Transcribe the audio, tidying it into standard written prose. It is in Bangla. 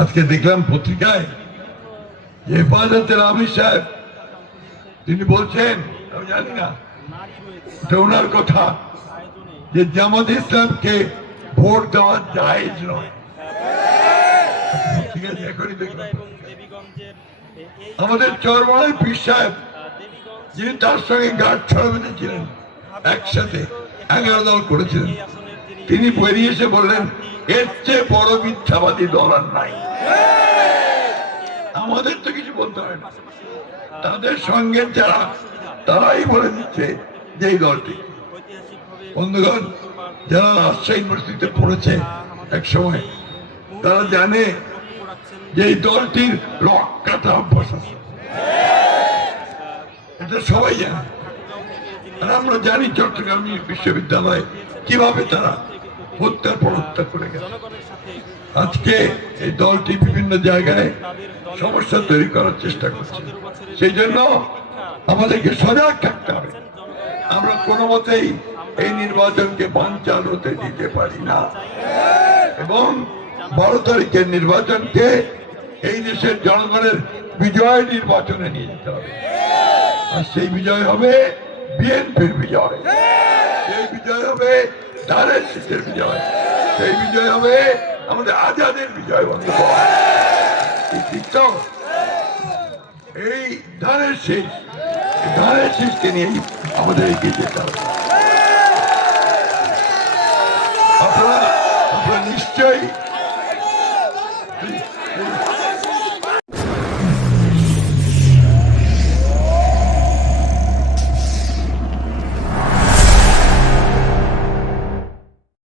আজকে দেখলাম পত্রিকায় হেফাজতের আমির সাহেব তিনি বলছেন, আমি জানি না এটা ওনার কথা, যে জামাত ইসলামকে ভোট দেওয়া জায়েজ নয়। ঠিক আছে, এখনই দেখলাম আমাদের চরমনায় পীর সাহেব যিনি তার সঙ্গে গাঢ় ছড়া বেঁধেছিলেন, একসাথে 11 দল করেছিলেন, তিনি বেরিয়ে এসে বললেন এর চেয়ে বড় মিথ্যাবাদী দল আর নাই। আমাদের তো কিছু বলতে হয় না, তাদের সঙ্গে যারা তারাই বলে দিচ্ছে যে এই দলটি। বন্ধুগণ, যারা রাজশাহী ইউনিভার্সিটিতে পড়েছে এক সময়, তারা জানে যে এই দলটির রক কাটা অভ্যাস আছে, এটা সবাই জানে। আর আমরা জানি চট্টগ্রাম বিশ্ববিদ্যালয়ে কিভাবে তারা হত্যার পর হত্যা করে গেছে। আজকে এই দলটি বিভিন্ন জায়গায় সমস্যা তৈরি করার চেষ্টা করছে। সেই জন্য আমাদেরকে সজাগ থাকতে হবে। আমরা কোনো মতেই এই নির্বাচনকে বানচাল হতে দিতে পারি না, এবং 12 তারিখের নির্বাচনকে এই দেশের জনগণের বিজয় নির্বাচনে নিয়ে যেতে হবে। আর সেই বিজয় হবে বিএনপির বিজয়, সেই বিজয় হবে ধানের শীষের বিজয়, সেই বিজয় হবে আমাদের আজাদের বিজয়। বন্ধুগণ, এই ধানের শীষকে নিয়েই আমাদের এগিয়ে যেতে হবে। আপনারা নিশ্চয়ই